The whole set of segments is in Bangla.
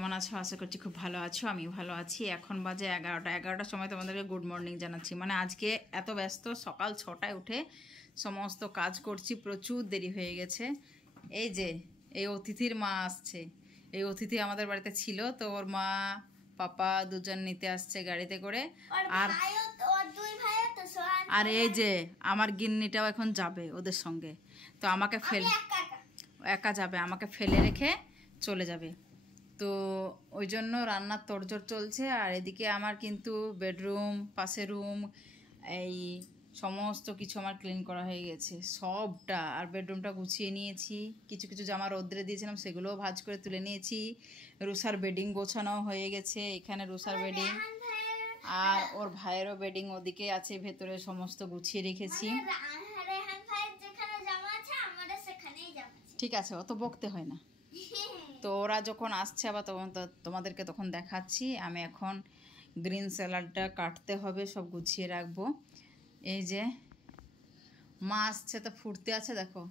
কেমন আছো? আশা করছি খুব ভালো আছো। আমি ভালো আছি। এখন বাজে 11টার সময় তোমাদেরকে গুড মর্নিং জানাচ্ছি। মানে আজকে এত ব্যস্ত, সকাল 6টায় উঠে সমস্ত কাজ করছি, প্রচুর দেরি হয়ে গেছে। এই যে এই অতিথির মা আসছে। এই অতিথি আমাদের বাড়িতে ছিল, তো ওর মা পাপা দুজন নিতে আসছে গাড়িতে করে। আর এই যে আমার গিন্নিটাও এখন যাবে ওদের সঙ্গে, তো আমাকে একা যাবে, আমাকে ফেলে রেখে চলে যাবে। তো ওই জন্য রান্নার তোড়জোড় চলছে। আর এদিকে আমার কিন্তু বেডরুম, পাশে রুম, এই সমস্ত কিছু আমার ক্লিন করা হয়ে গেছে সবটা। আর বেডরুমটা গুছিয়ে নিয়েছি, কিছু কিছু জামা রোদ্রে দিয়েছিলাম সেগুলোও ভাঁজ করে তুলে নিয়েছি। রুষার বেডিং গোছানো হয়ে গেছে, এখানে রুষার বেডিং, আর ওর ভাইয়েরও বেডিং ওদিকে আছে, ভেতরে সমস্ত গুছিয়ে রেখেছি। ঠিক আছে, অত বকতে হয় না। তো ওরা যখন আসছে আবার তখন তোমাদেরকে তখন দেখাচ্ছি। আমি এখন গ্রিন স্যালাডটা কাটতে হবে, সব গুছিয়ে রাখবো। এই যে মা আসছে, তো ফুর্তি আছে, দেখো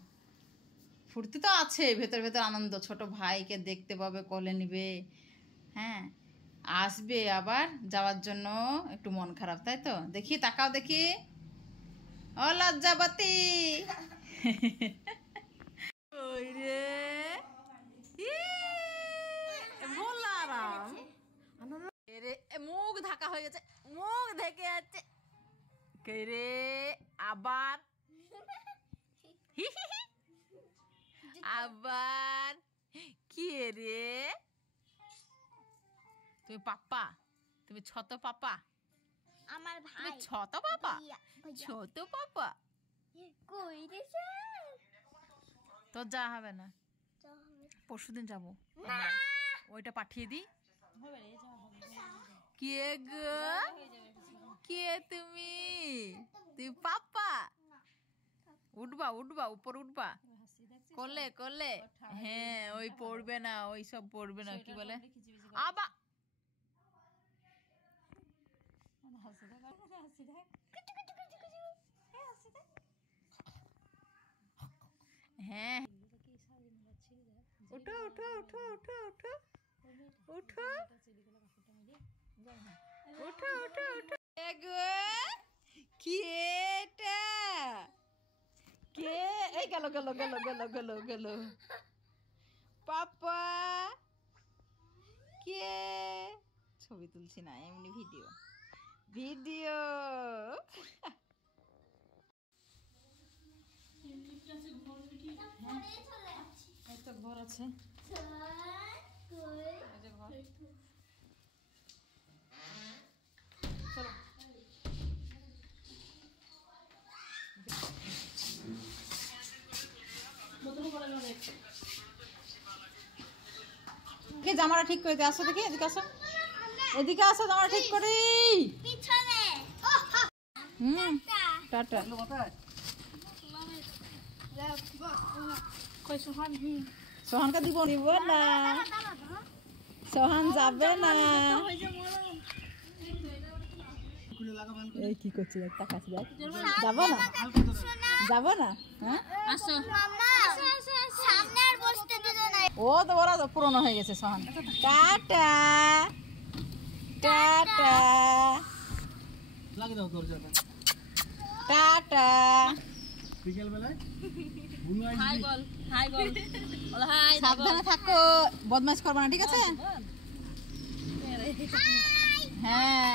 ফুর্তি তো আছে, ভেতর ভেতর আনন্দ। ছোট ভাইকে দেখতে পাবে, কোলে নিবে। হ্যাঁ, আসবে, আবার যাওয়ার জন্য একটু মন খারাপ, তাই তো? দেখি, তাকাও দেখি, ও লজ্জাবতী। ওই রে মুখ ঢাকা হয়ে গেছে, মুখ ঢেকে যাচ্ছে। কে রে আবার? আবার কি রে? তুমি পাপা, তুমি ছোট পাপা? আমার ভাই ছোট পাপা, ছোট পাপা কই দিছে? তো যা হবে না, পরশুদিন যাবো, ওইটা পাঠিয়ে দিই। কে গো? কে তুমি? তুমি পাপা? উঠবা উঠবা, উপর উঠবা, করলে করলে। হ্যাঁ, ওই পড়বে না, ওই সব পড়বে না, কি বলে আবা। হ্যাঁ, উঠো উঠো উঠো উঠো উঠো উঠো উঠো উঠো উঠো। কি এটা? কে? এই গেল গেল গেল গেল গেল গেল পাপা। কে? ছবি তুলছি না, এমনি ভিডিও ভিডিও। একটা ঘর আছে, চলো। জামাটা ঠিক করে দিয়ে আসো, দেখি এদিকে আসো, এদিকে আসো, জামাটা ঠিক করি। টাটা। সোহানকে দিব, নিব না, সোহান যাবে না। এই কি করছি, তাকাচ্ছি, যাবো না, যাবো না। হ্যাঁ, ও তো ওরা তো পুরনো হয়ে গেছে। সোহান টাটা টাটা টাটা। সাবধানে থাকো, বদমাইশ করবা না, ঠিক আছে? হ্যাঁ।